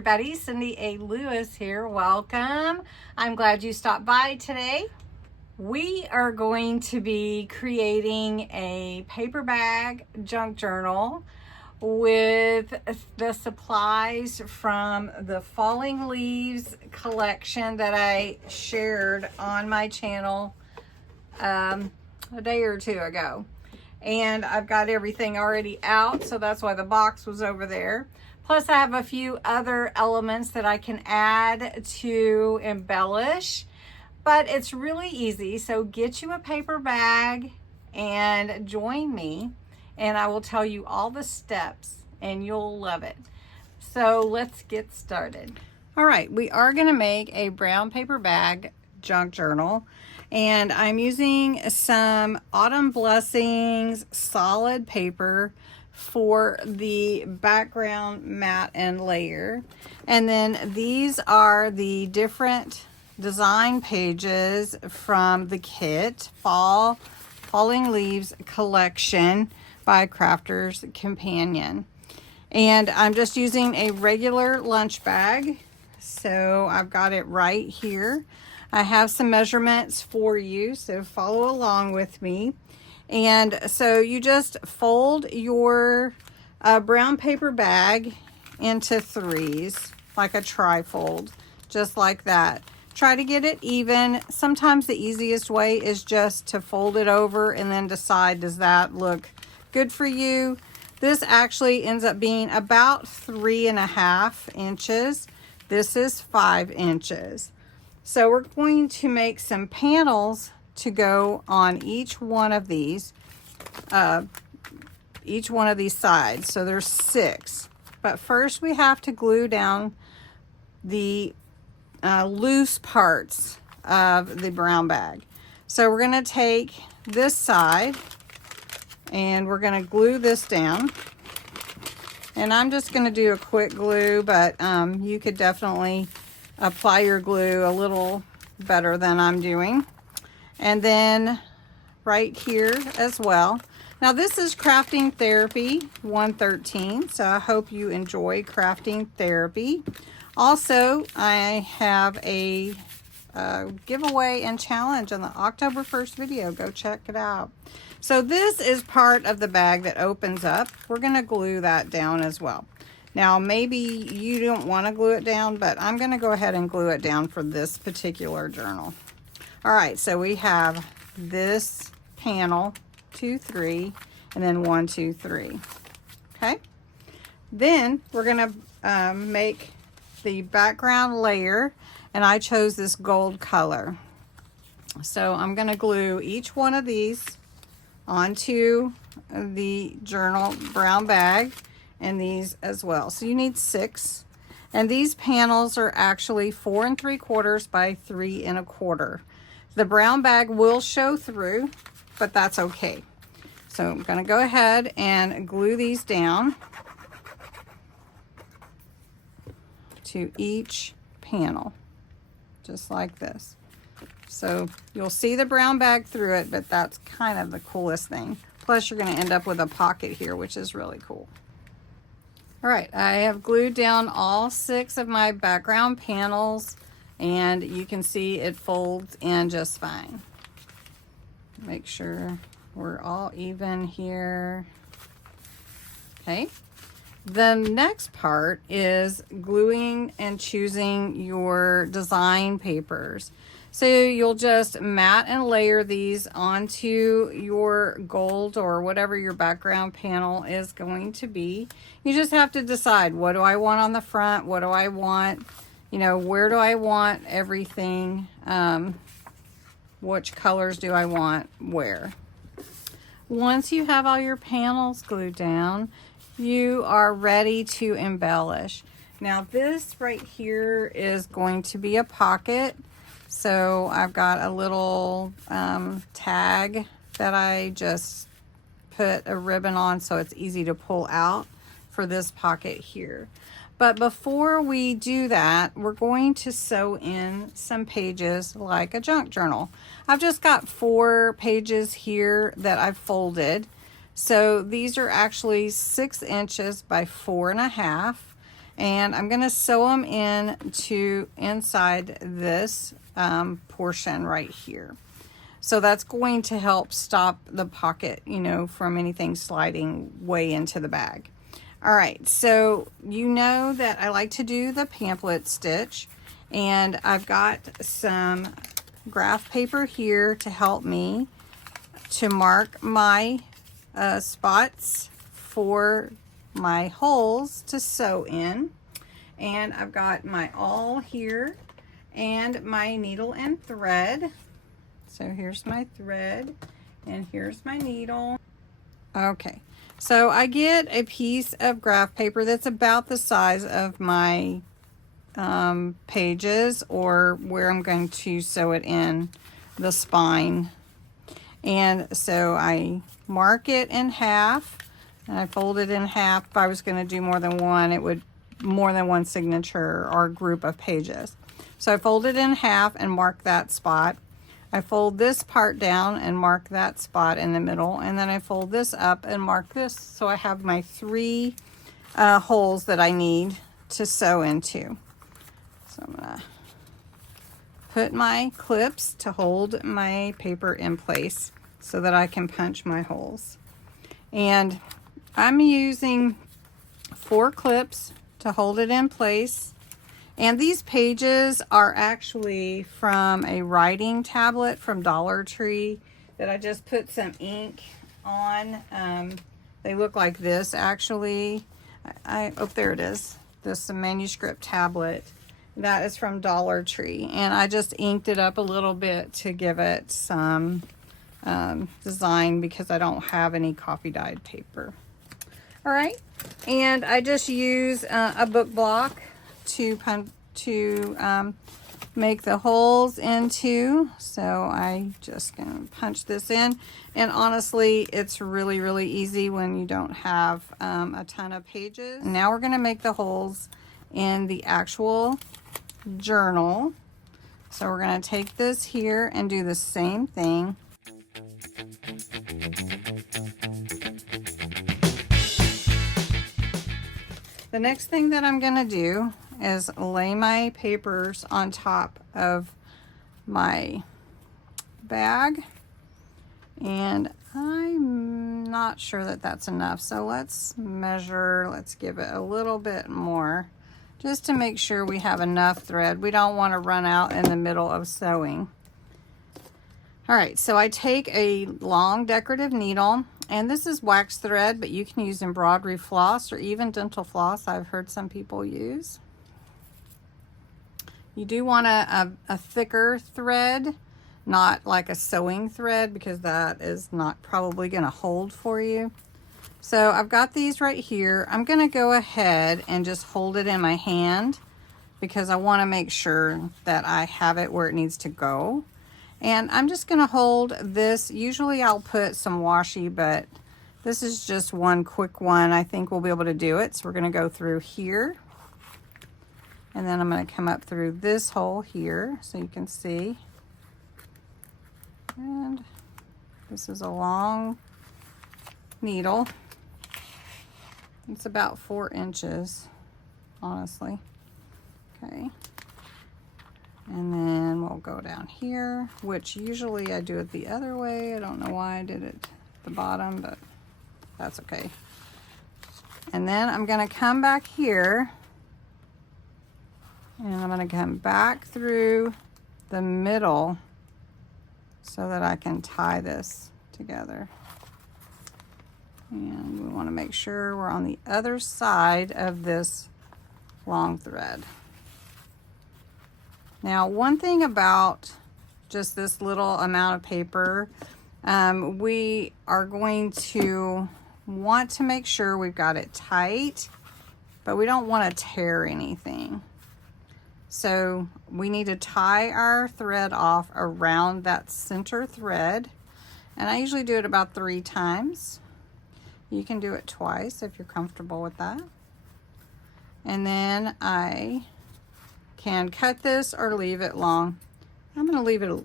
everybody, Cindy A. Lewis here. Welcome. I'm glad you stopped by today. We are going to be creating a paper bag junk journal with the supplies from the Falling Leaves collection that I shared on my channel a day or two ago. And I've got everything already out, so that's why the box was over there. Plus I have a few other elements that I can add to embellish, but it's really easy. So get you a paper bag and join me, and I will tell you all the steps and you'll love it. So let's get started. All right, we are gonna make a brown paper bag junk journal, and I'm using some Autumn Blessings solid paper for the background mat and layer. And then these are the different design pages from the kit Falling Leaves collection by Crafter's Companion. And I'm just using a regular lunch bag, so I've got it right here. I have some measurements for you, so follow along with me. And so you just fold your brown paper bag into threes, like a trifold, just like that. Try to get it even. Sometimes the easiest way is just to fold it over and then decide, does that look good for you? This actually ends up being about 3.5 inches. This is 5 inches. So we're going to make some panels to go on each one of these sides. So there's 6. But first we have to glue down the loose parts of the brown bag. So we're going to take this side and we're going to glue this down. And I'm just going to do a quick glue, but you could definitely apply your glue a little better than I'm doing. And then right here as well. Now this is Crafting Therapy 113, so I hope you enjoy Crafting Therapy. Also, I have a giveaway and challenge on the October 1st video. Go check it out. So this is part of the bag that opens up. We're going to glue that down as well. Now maybe you don't want to glue it down, but I'm going to go ahead and glue it down for this particular journal. All right, so we have this panel, 2, 3, and then 1, 2, 3. Okay. Then we're going to make the background layer, and I chose this gold color. So I'm going to glue each one of these onto the journal brown bag, and these as well. So you need 6. And these panels are actually 4 3/4 by 3 1/4. The brown bag will show through, but that's okay. So I'm going to go ahead and glue these down to each panel, just like this. So you'll see the brown bag through it, but that's kind of the coolest thing. Plus you're going to end up with a pocket here, which is really cool. All right, I have glued down all 6 of my background panels, and you can see it folds in just fine. Make sure we're all even here. Okay. The next part is gluing and choosing your design papers. So you'll just mat and layer these onto your gold or whatever your background panel is going to be. You just have to decide, what do I want on the front? What do I want? You know, where do I want everything? Which colors do I want where? Once you have all your panels glued down, you are ready to embellish. Now this right here is going to be a pocket. So I've got a little tag that I just put a ribbon on so it's easy to pull out for this pocket here. But before we do that, we're going to sew in some pages like a junk journal. I've just got 4 pages here that I've folded. So these are actually 6 inches by 4.5. and I'm going to sew them in to inside this portion right here. So that's going to help stop the pocket, you know, from anything sliding way into the bag. All right, so you know that I like to do the pamphlet stitch, and I've got some graph paper here to help me to mark my spots for my holes to sew in. And I've got my awl here and my needle and thread. So here's my thread and here's my needle. Okay, so I get a piece of graph paper that's about the size of my pages, or where I'm going to sew it in the spine. And so I mark it in half, and I fold it in half. If I was going to do more than one, it would more than one signature or group of pages. So I fold it in half and mark that spot. I fold this part down and mark that spot in the middle, and then I fold this up and mark this, so I have my 3 holes that I need to sew into. So I'm gonna put my clips to hold my paper in place so that I can punch my holes. And I'm using 4 clips to hold it in place. And these pages are actually from a writing tablet from Dollar Tree that I just put some ink on. They look like this actually. Oh, there it is. This manuscript tablet. That is from Dollar Tree. And I just inked it up a little bit to give it some design because I don't have any coffee dyed paper. All right. And I just use a book block to make the holes into. So I just gonna punch this in, and honestly it's really easy when you don't have a ton of pages. Now we're gonna make the holes in the actual journal. So we're gonna take this here and do the same thing. The next thing that I'm gonna do is lay my papers on top of my bag, and I'm not sure that that's enough, so let's measure. Let's give it a little bit more just to make sure we have enough thread. We don't want to run out in the middle of sewing. All right, so I take a long decorative needle, and this is wax thread, but you can use embroidery floss or even dental floss. I've heard some people use. You do want a thicker thread, not like a sewing thread, because that is not probably going to hold for you. So I've got these right here. I'm going to go ahead and just hold it in my hand because I want to make sure that I have it where it needs to go. And I'm just going to hold this. Usually I'll put some washi, but this is just one quick one. I think we'll be able to do it. So we're going to go through here. And then I'm going to come up through this hole here so you can see. And this is a long needle. It's about 4 inches, honestly. Okay. And then we'll go down here, which usually I do it the other way. I don't know why I did it at the bottom, but that's okay. And then I'm going to come back here. And I'm going to come back through the middle so that I can tie this together. And we want to make sure we're on the other side of this long thread. Now, one thing about just this little amount of paper, we are going to want to make sure we've got it tight, but we don't want to tear anything. So we need to tie our thread off around that center thread. And I usually do it about 3 times. You can do it twice if you're comfortable with that. And then I can cut this or leave it long. I'm going to leave it a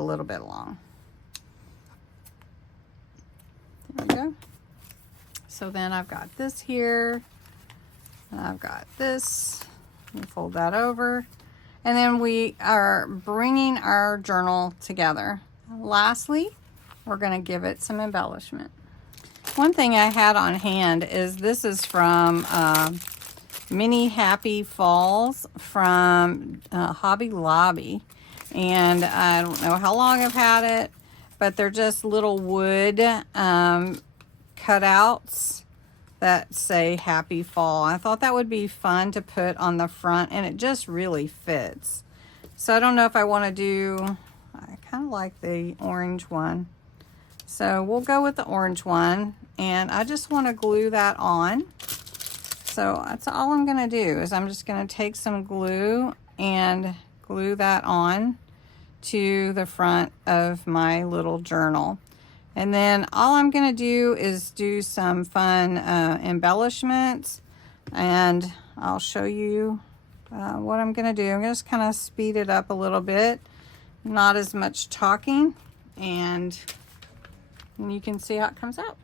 little bit long. There we go. So then I've got this here, and I've got this. Let me fold that over. And then we are bringing our journal together. Lastly, we're going to give it some embellishment. One thing I had on hand is this is from Mini Happy Falls from Hobby Lobby. And I don't know how long I've had it, but they're just little wood cutouts that say Happy Fall. I thought that would be fun to put on the front, and it just really fits. So I don't know if I want to do, I kind of like the orange one. So we'll go with the orange one, and I just want to glue that on. So that's all I'm going to do is I'm just going to take some glue and glue that on to the front of my little journal. And then all I'm going to do is do some fun embellishments, and I'll show you what I'm going to do. I'm going to just kind of speed it up a little bit, not as much talking, and you can see how it comes out.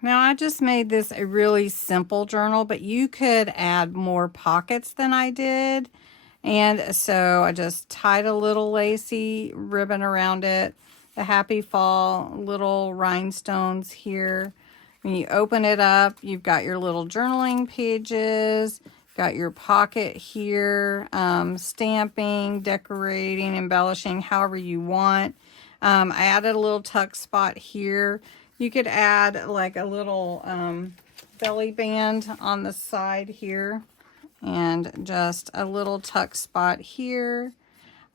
Now I just made this a really simple journal, but you could add more pockets than I did. And so I just tied a little lacy ribbon around it, the Happy Fall little rhinestones here. When you open it up, you've got your little journaling pages, got your pocket here, stamping, decorating, embellishing, however you want. I added a little tuck spot here. You could add like a little belly band on the side here, and just a little tuck spot here.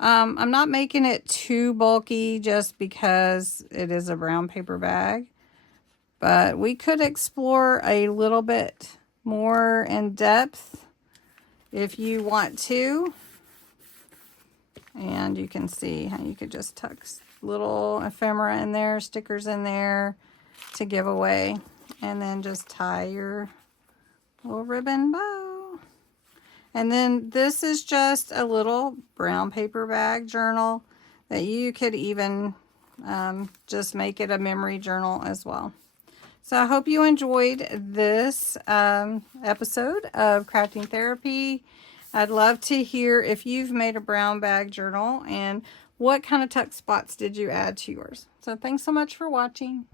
I'm not making it too bulky just because it is a brown paper bag, but we could explore a little bit more in depth if you want to. And you can see how you could just tuck little ephemera in there, stickers in there to give away, and then just tie your little ribbon bow. And then this is just a little brown paper bag journal that you could even just make it a memory journal as well. So I hope you enjoyed this episode of Crafting Therapy. I'd love to hear if you've made a brown bag journal and what kind of tuck spots did you add to yours. So thanks so much for watching.